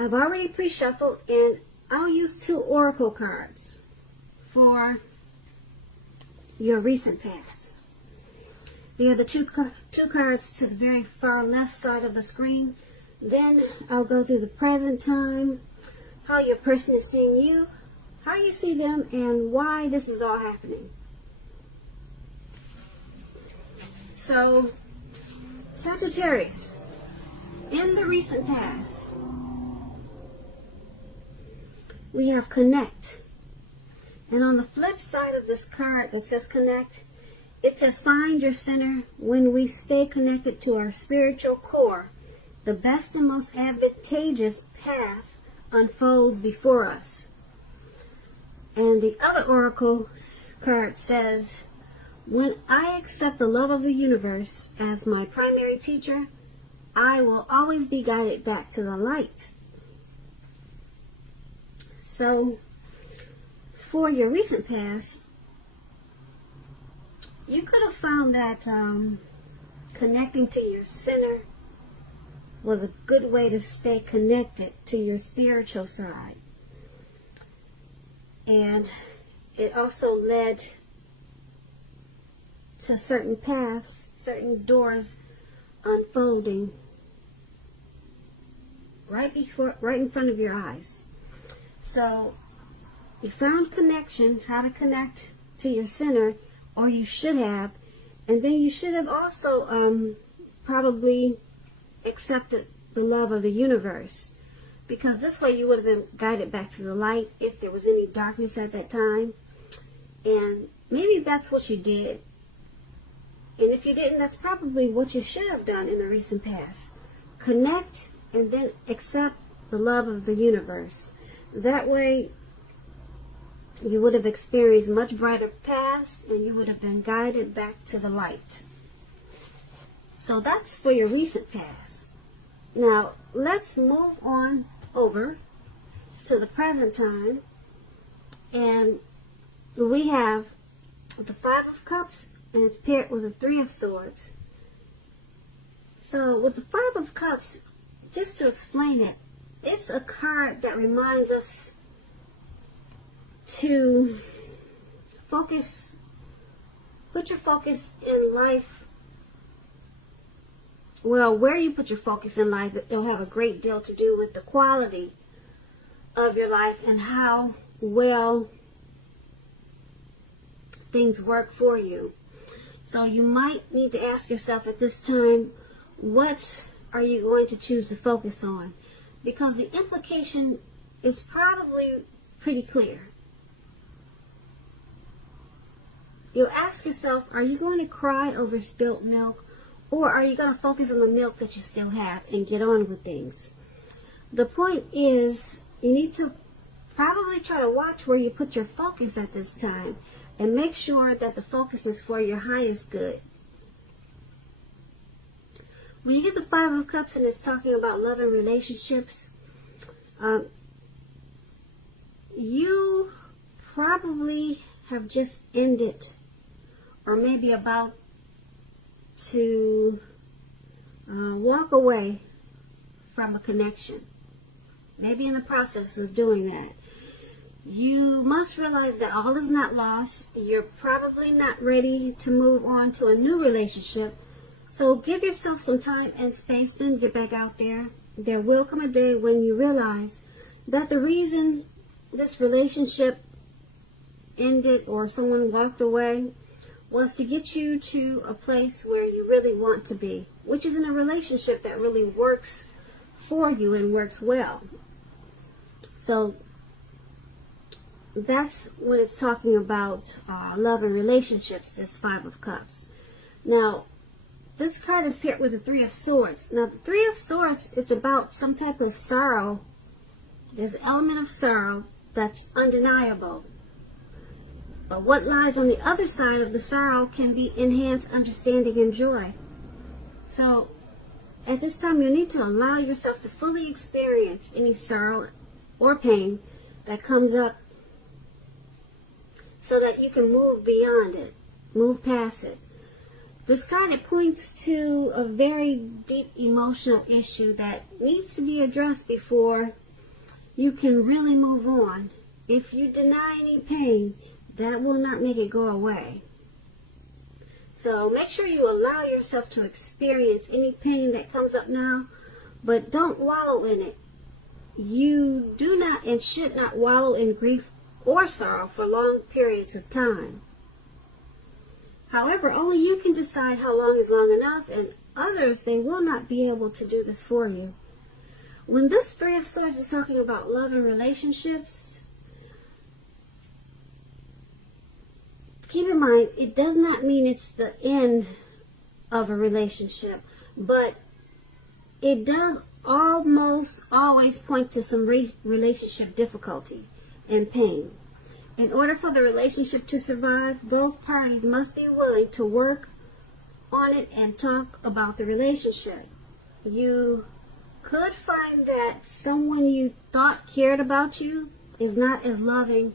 I've already pre-shuffled, and I'll use 2 oracle cards for your recent past. They are the two cards to the very far left side of the screen. Then I'll go through the present time, how your person is seeing you, how you see them, and why this is all happening. So, Sagittarius, in the recent past, we have connect. And on the flip side of this card that says connect, it says find your center. When we stay connected to our spiritual core, the best and most advantageous path unfolds before us. And the other oracle card says, when I accept the love of the universe as my primary teacher, I will always be guided back to the light. So, for your recent past, you could have found that connecting to your center was a good way to stay connected to your spiritual side. And it also led to certain paths, certain doors unfolding right in front of your eyes. So you found connection, how to connect to your center, or you should have, and then you should have also probably accepted the love of the universe, because this way you would have been guided back to the light if there was any darkness at that time. And maybe that's what you did, and if you didn't, that's probably what you should have done in the recent past. Connect and then accept the love of the universe. That way you would have experienced much brighter paths, and you would have been guided back to the light. So that's for your recent past. Now, let's move on over to the present time. And we have the 5 of Cups, and it's paired with the 3 of Swords. So with the 5 of Cups, just to explain it, it's a card that reminds us to focus, put your focus in life. Well, where you put your focus in life, it'll have a great deal to do with the quality of your life and how well things work for you. So you might need to ask yourself at this time, what are you going to choose to focus on? Because the implication is probably pretty clear. You'll ask yourself, are you going to cry over spilt milk, or are you going to focus on the milk that you still have and get on with things? The point is, you need to probably try to watch where you put your focus at this time and make sure that the focus is for your highest good. When you get the 5 of Cups and it's talking about love and relationships, you probably have just ended, or maybe about to walk away from a connection. Maybe in the process of doing that. You must realize that all is not lost. You're probably not ready to move on to a new relationship. So give yourself some time and space, then get back out there. There will come a day when you realize that the reason this relationship ended or someone walked away was to get you to a place where you really want to be, which is in a relationship that really works for you and works well. So that's when it's talking about love and relationships, this 5 of Cups. Now, this card is paired with the 3 of Swords. Now, the 3 of Swords, it's about some type of sorrow. There's an element of sorrow that's undeniable. But what lies on the other side of the sorrow can be enhanced understanding and joy. So, at this time, you need to allow yourself to fully experience any sorrow or pain that comes up so that you can move beyond it, move past it. This card, it points to a very deep emotional issue that needs to be addressed before you can really move on. If you deny any pain, that will not make it go away. So make sure you allow yourself to experience any pain that comes up now, but don't wallow in it. You do not and should not wallow in grief or sorrow for long periods of time. However, only you can decide how long is long enough, and others, they will not be able to do this for you. When this Three of Swords is talking about love and relationships, keep in mind, it does not mean it's the end of a relationship, but it does almost always point to some relationship difficulty and pain. In order for the relationship to survive, both parties must be willing to work on it and talk about the relationship. You could find that someone you thought cared about you is not as loving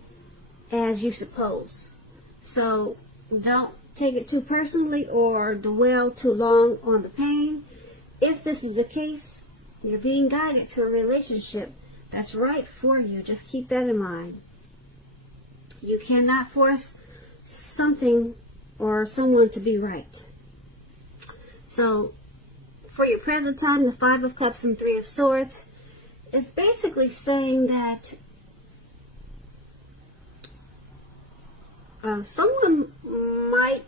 as you suppose. So don't take it too personally or dwell too long on the pain. If this is the case, you're being guided to a relationship that's right for you. Just keep that in mind. You cannot force something or someone to be right. So for your present time, the Five of Cups and Three of Swords, it's basically saying that someone might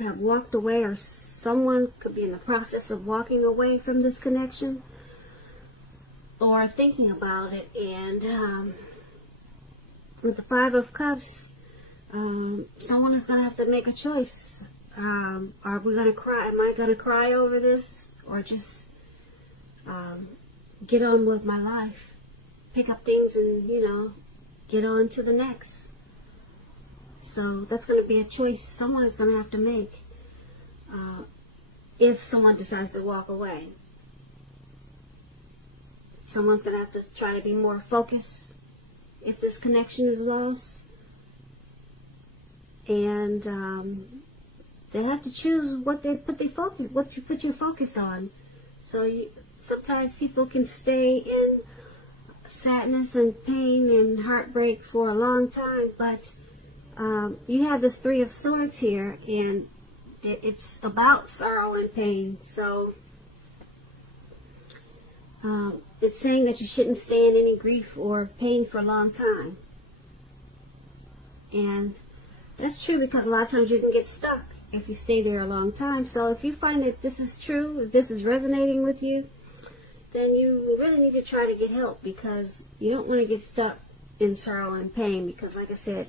have walked away, or someone could be in the process of walking away from this connection or thinking about it. And with the Five of Cups, someone is going to have to make a choice. Are we going to cry? Am I going to cry over this, or just get on with my life, pick up things and, get on to the next? So that's going to be a choice someone is going to have to make if someone decides to walk away. Someone's going to have to try to be more focused if this connection is lost. And they have to choose what you put your focus on. So sometimes people can stay in sadness and pain and heartbreak for a long time, but you have this Three of Swords here, and it's about sorrow and pain. So it's saying that you shouldn't stay in any grief or pain for a long time. And that's true, because a lot of times you can get stuck if you stay there a long time. So if you find that this is true, if this is resonating with you, then you really need to try to get help, because you don't want to get stuck in sorrow and pain. Because like I said,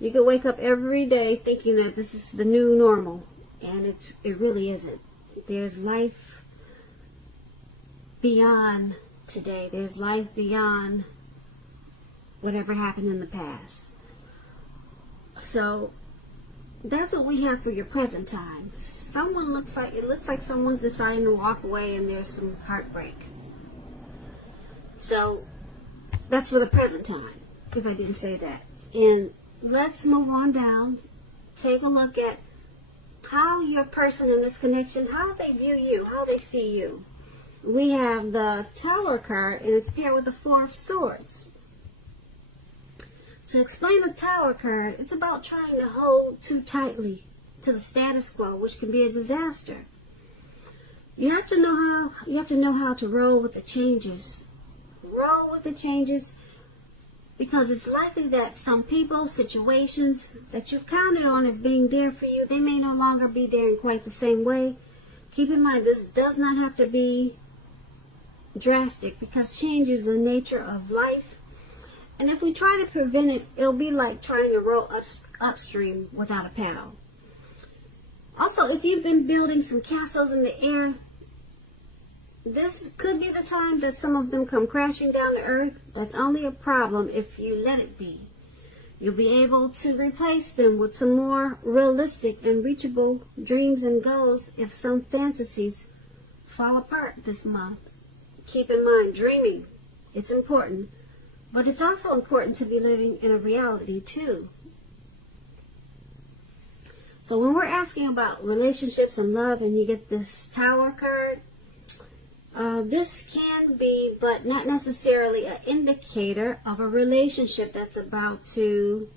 you could wake up every day thinking that this is the new normal, and it really isn't. There's life beyond today. There's life beyond whatever happened in the past. So that's what we have for your present time. It looks like someone's deciding to walk away, and there's some heartbreak. So that's for the present time, if I didn't say that. And let's move on down. Take a look at how your person in this connection, how they view you, how they see you. We have the Tower card, and it's paired with the Four of Swords. To explain the Tower card, it's about trying to hold too tightly to the status quo, which can be a disaster. You have to know how to roll with the changes. Roll with the changes, because it's likely that some people, situations that you've counted on as being there for you, they may no longer be there in quite the same way. Keep in mind, this does not have to be drastic, because change is the nature of life. And if we try to prevent it, it'll be like trying to row upstream without a paddle. Also, if you've been building some castles in the air, this could be the time that some of them come crashing down to earth. That's only a problem if you let it be. You'll be able to replace them with some more realistic and reachable dreams and goals if some fantasies fall apart this month. Keep in mind, dreaming, it's important. But it's also important to be living in a reality too. So when we're asking about relationships and love, and you get this Tower card, This can be, but not necessarily, an indicator of a relationship that's about to,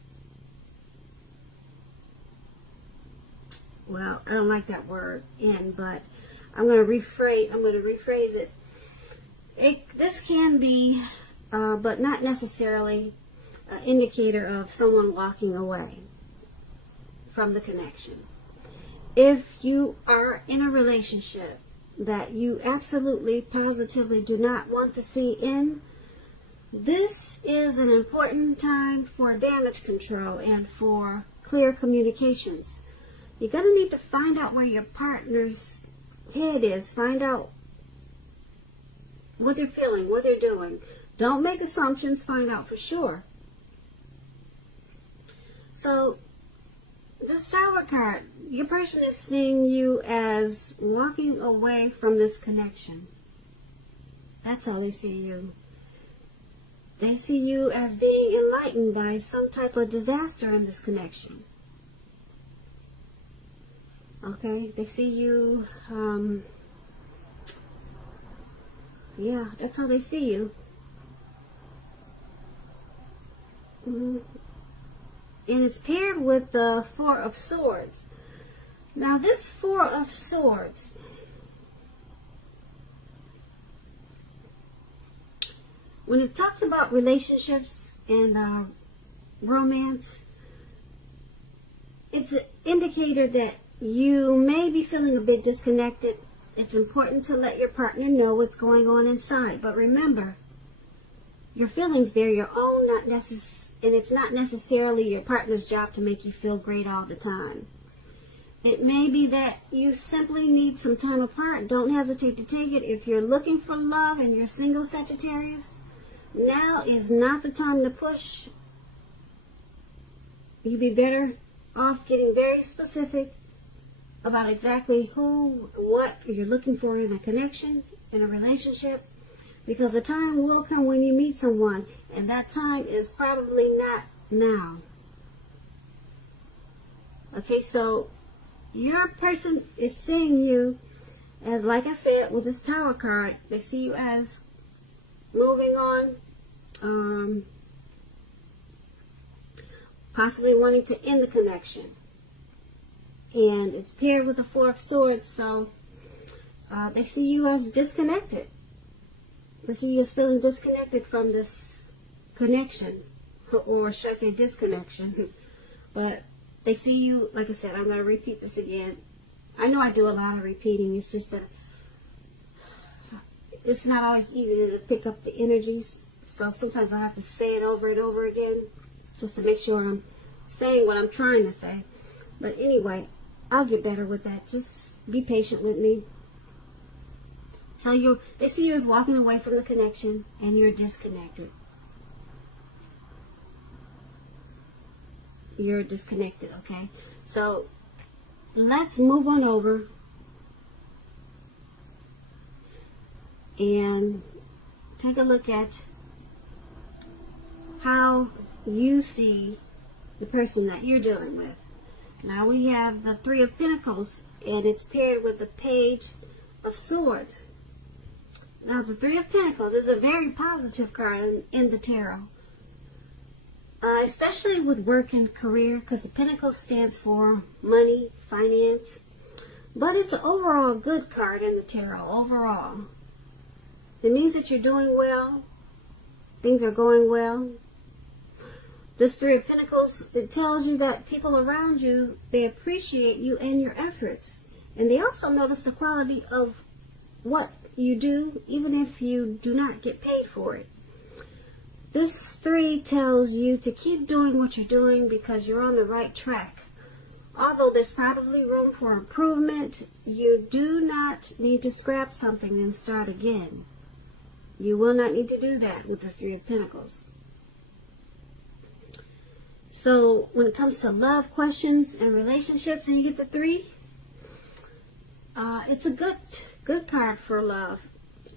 well, I don't like that word, end, but I'm going to rephrase it. This can be, but not necessarily, an indicator of someone walking away from the connection. If you are in a relationship that you absolutely, positively do not want to see end, this is an important time for damage control and for clear communications. You're going to need to find out where your partner's head is. Find out what they're feeling, what they're doing. Don't make assumptions. Find out for sure. So, this Tower card, your person is seeing you as walking away from this connection. That's how they see you. They see you as being enlightened by some type of disaster in this connection. Okay, they see you, yeah, that's how they see you. And it's paired with the Four of Swords. Now this Four of Swords, when it talks about relationships and romance, it's an indicator that you may be feeling a bit disconnected. It's important to let your partner know what's going on inside. But remember, your feelings, they're your own, and it's not necessarily your partner's job to make you feel great all the time. It may be that you simply need some time apart. Don't hesitate to take it. If you're looking for love and you're single, Sagittarius, now is not the time to push. You'd be better off getting very specific about exactly who, what you're looking for in a connection, in a relationship, because the time will come when you meet someone, and that time is probably not now. Okay, so your person is seeing you as, like I said, with this Tower card, they see you as moving on, possibly wanting to end the connection. And it's paired with the Four of Swords, so they see you as disconnected. They see you as feeling disconnected from this connection, or should I say disconnection. But they see you, like I said, I'm going to repeat this again. I know I do a lot of repeating. It's just that it's not always easy to pick up the energies. So sometimes I have to say it over and over again just to make sure I'm saying what I'm trying to say. But anyway, I'll get better with that. Just be patient with me. So they see you as walking away from the connection, and you're disconnected. You're disconnected, okay? So let's move on over and take a look at how you see the person that you're dealing with. Now we have the Three of Pentacles, and it's paired with the Page of Swords. Now the Three of Pentacles is a very positive card in the tarot, especially with work and career, because the Pentacle stands for money, finance, but it's an overall good card in the tarot, overall. It means that you're doing well, things are going well. This Three of Pentacles, it tells you that people around you, they appreciate you and your efforts. And they also notice the quality of what you do, even if you do not get paid for it. This three tells you to keep doing what you're doing because you're on the right track. Although there's probably room for improvement, you do not need to scrap something and start again. You will not need to do that with this Three of Pentacles. So when it comes to love questions and relationships, and you get the three, it's a good card for love,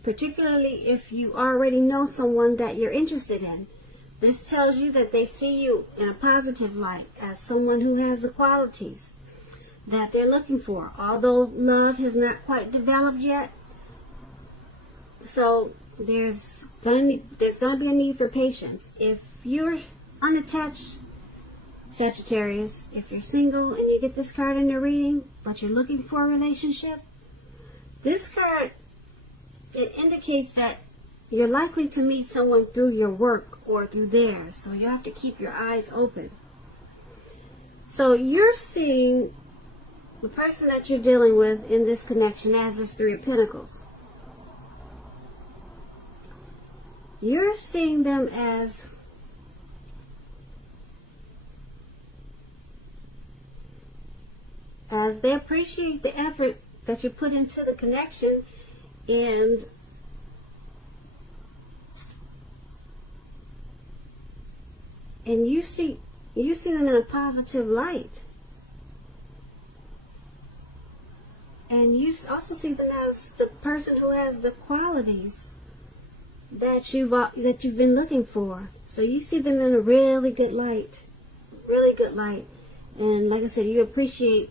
particularly if you already know someone that you're interested in. This tells you that they see you in a positive light as someone who has the qualities that they're looking for. Although love has not quite developed yet, So there's gonna be a need for patience. If you're unattached, Sagittarius, if you're single and you get this card in your reading, but you're looking for a relationship, this card, it indicates that you're likely to meet someone through your work or through theirs. So you have to keep your eyes open. So you're seeing the person that you're dealing with in this connection as this Three of Pentacles. You're seeing them as they appreciate the effort that you put into the connection, and you see them in a positive light. And you also see them as the person who has the qualities that you've been looking for. So you see them in a really good light. Really good light. And like I said, you appreciate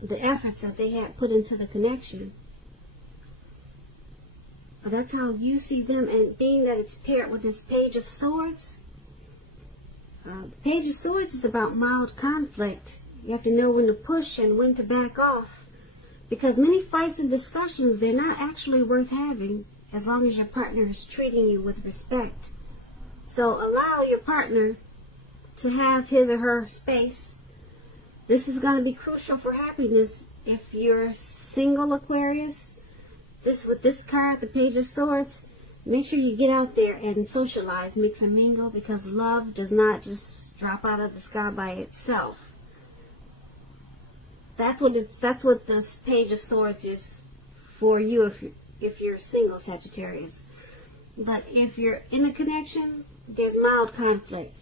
the efforts that they had put into the connection. But that's how you see them, and being that it's paired with this Page of Swords. The Page of Swords is about mild conflict. You have to know when to push and when to back off. Because many fights and discussions, they're not actually worth having as long as your partner is treating you with respect. So allow your partner to have his or her space. This is going to be crucial for happiness. If you're single, Aquarius, with this card, the Page of Swords, make sure you get out there and socialize, mix and mingle, because love does not just drop out of the sky by itself. That's what this Page of Swords is for you if you're single, Sagittarius. But if you're in a connection, there's mild conflict.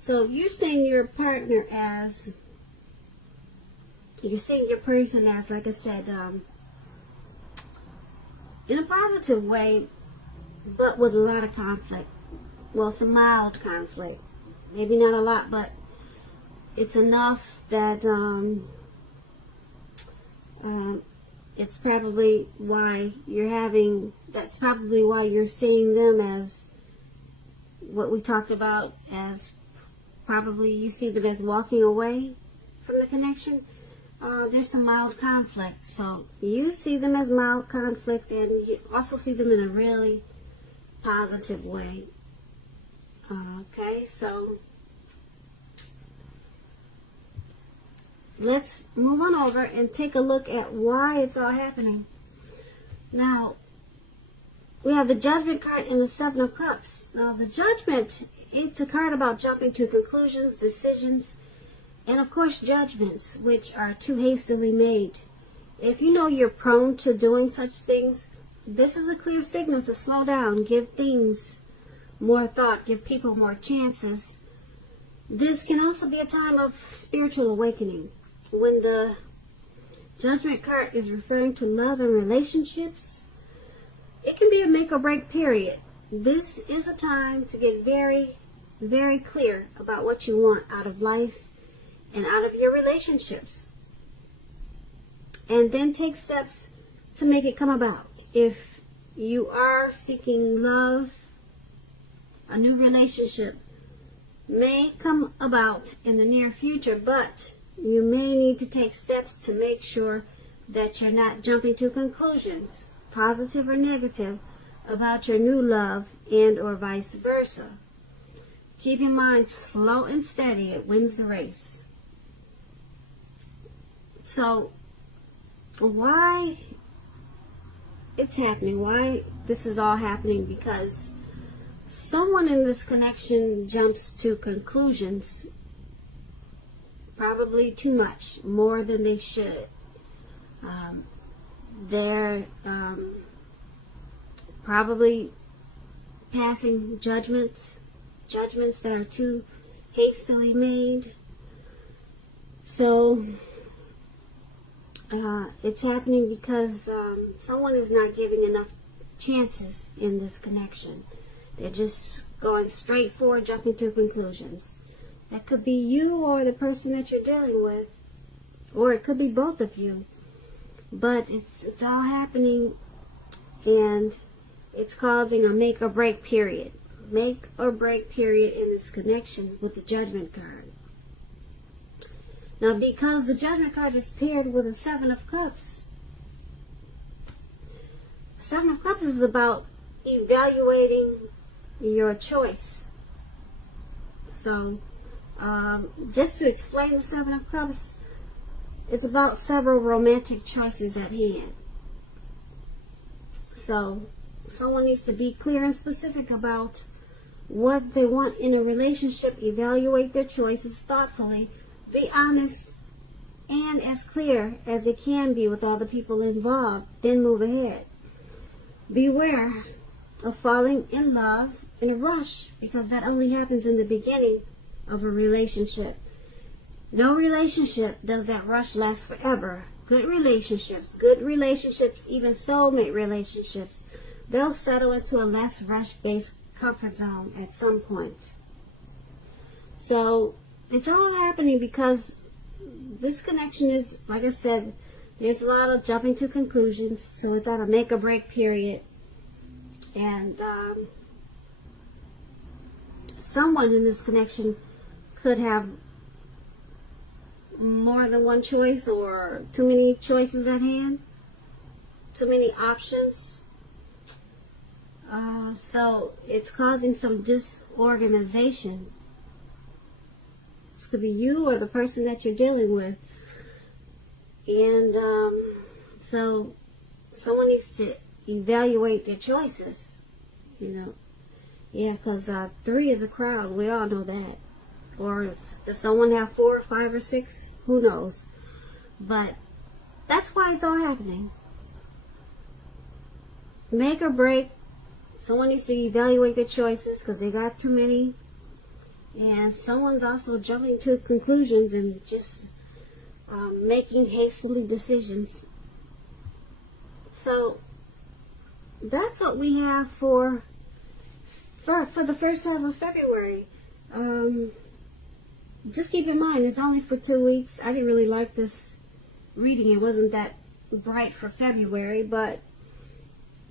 So you're seeing your partner as, you're seeing your person as, like I said, in a positive way, but with a lot of conflict. Well, some mild conflict. Maybe not a lot, but it's enough that it's probably why that's probably why you're seeing them as what we talked about, as probably you see them as walking away from the connection. There's some mild conflict. So you see them as mild conflict, and you also see them in a really positive way. Okay, so let's move on over and take a look at why it's all happening. Now, we have the Judgment card and the Seven of Cups. Now, the Judgment, it's a card about jumping to conclusions, decisions, and of course judgments, which are too hastily made. If you know you're prone to doing such things, this is a clear signal to slow down, give things more thought, give people more chances. This can also be a time of spiritual awakening. When the Judgment card is referring to love and relationships, it can be a make or break period. This is a time to get very, very clear about what you want out of life and out of your relationships. And then take steps to make it come about. If you are seeking love, a new relationship may come about in the near future, but you may need to take steps to make sure that you're not jumping to conclusions, positive or negative, about your new love, and or vice versa. Keep in mind, slow and steady, it wins the race. So, why it's happening, why this is all happening, because someone in this connection jumps to conclusions, probably too much, more than they should. They're probably passing judgments that are too hastily made. So it's happening because someone is not giving enough chances in this connection. They're just going straight forward, jumping to conclusions. That could be you or the person that you're dealing with, or it could be both of you. But it's all happening and it's causing a make or break period. Make or break period in this connection with the Judgment card. Now, because the Judgment card is paired with the Seven of Cups, Seven of Cups is about evaluating your choice. So, just to explain the Seven of Cups, it's about several romantic choices at hand. So, someone needs to be clear and specific about what they want in a relationship, evaluate their choices thoughtfully, be honest and as clear as they can be with all the people involved, then move ahead. Beware of falling in love in a rush, because that only happens in the beginning of a relationship. No relationship does that rush last forever. Good relationships, even soulmate relationships, they'll settle into a less rush-based comfort zone at some point. So it's all happening because this connection is, like I said, there's a lot of jumping to conclusions. So it's at a make or break period, and someone in this connection could have more than one choice, or too many choices at hand, too many options. So it's causing some disorganization. This could be you or the person that you're dealing with. And so someone needs to evaluate their choices, you know. Yeah, because 3 is a crowd. We all know that. Or does someone have 4 or 5 or 6? Who knows? But that's why it's all happening. Make or break. Someone needs to evaluate their choices because they got too many. And someone's also jumping to conclusions and just making hastily decisions. So that's what we have for the first half of February. Just keep in mind, it's only for 2 weeks. I didn't really like this reading. It wasn't that bright for February, but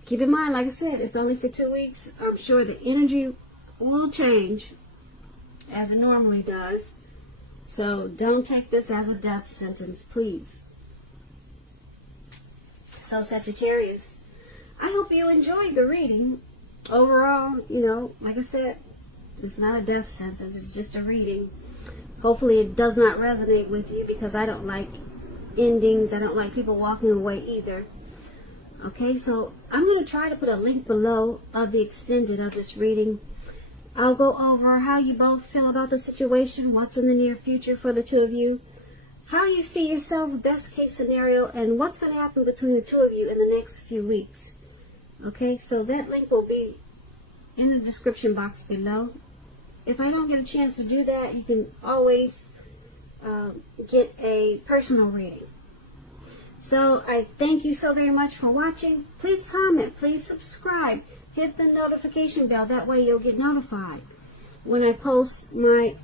keep in mind, like I said, it's only for 2 weeks. I'm sure the energy will change as it normally does. So don't take this as a death sentence, please. So Sagittarius, I hope you enjoyed the reading. Overall, you know, like I said, it's not a death sentence. It's just a reading. Hopefully it does not resonate with you, because I don't like endings. I don't like people walking away either. Okay, so I'm going to try to put a link below of the extended of this reading. I'll go over how you both feel about the situation, what's in the near future for the two of you, how you see yourself, best case scenario, and what's going to happen between the two of you in the next few weeks. Okay, so that link will be in the description box below. If I don't get a chance to do that, you can always get a personal reading. So I thank you so very much for watching. Please comment, please subscribe, hit the notification bell. That way you'll get notified when I post my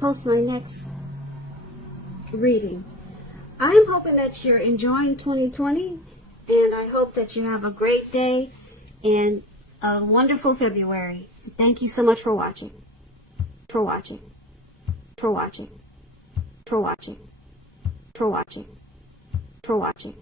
post my next reading. I am hoping that you're enjoying 2020, and I hope that you have a great day and a wonderful February. Thank you so much for watching. For watching. For watching. For watching. For watching. For watching.